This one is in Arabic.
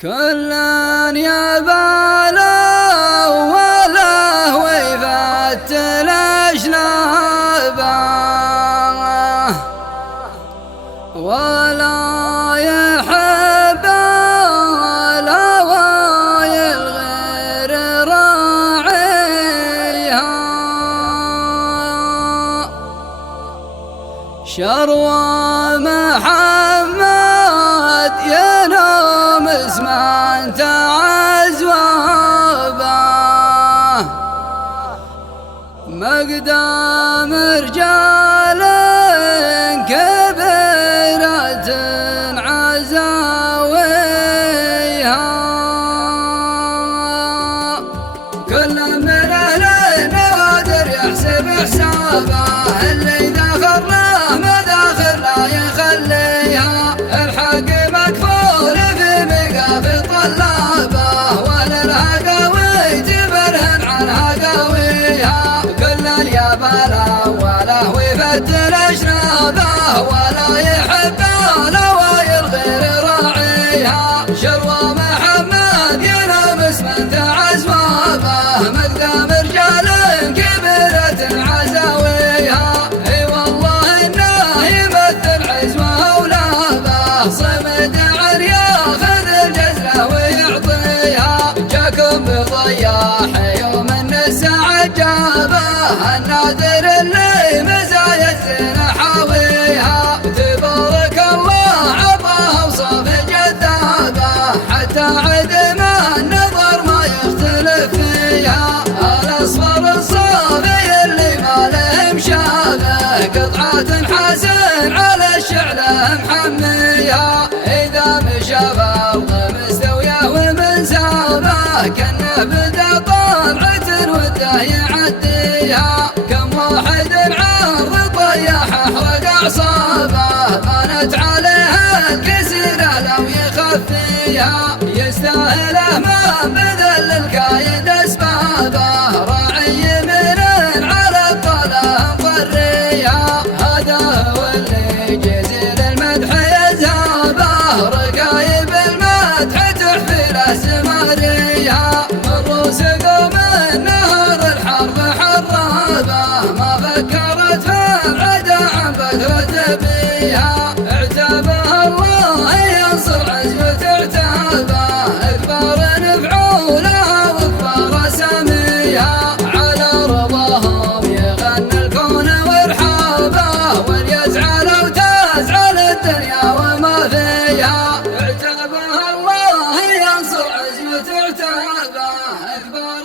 كلا يا بالا ولا ويفت الأجنابه ولا يحب الهوايل غير راعيها شروى محمد ينام اسما تعزوابه مقدام رجال كبيرة عزاويها كل من أهل النوادر يحسب حسابه اللي داخل له مداخل لا يخليها الحق مكفول في مقاف طلابه وللهقاوي تبرهن عن هقاويها كل يا بالا ولا ويفت الأجنابه ولا يحب الهوايل غير راعيها شروى محمد ينام اسما تعزوابه مقدام رجال كبيرة عزاويها اي والله انه يمثل عزوه اولابه صمد عن ياخذ الجزله ويعطيها جاكم بضياح يوم النساء جابه النادر اللي مزايا الزين حاويها تبارك الله عطاها وصف جذابه حتى عدم النظر ما يختلف فيها الاصفر الصافي اللي ما لهم شابه قطعة حسن على الشعله محميها اذا مشى بارض مستويه ومن سابه كانه بدا طلعة وده يعديها كم واحد عرض طيح احرق اعصابه بانت عليها الكسيره لو يخفيها يستاهله ما بذل الكايد اسبابه راعي من على الطلام ضريها هذا هو اللي جزيل المدح يذهبه رقايب المدح تحفله سماريها من روس قوم النهر الحرب حرابه ما فكرت في العدا عن فترة بيها اعتابها الله ينصر عزوة اعتابه اكبر نفعولها واكبر سميها على رضاهم يغنى الكون وارحابه وليزعل وتزعل الدنيا وما فيها اعتابها الله ينصر عزوة اعتابه اكبر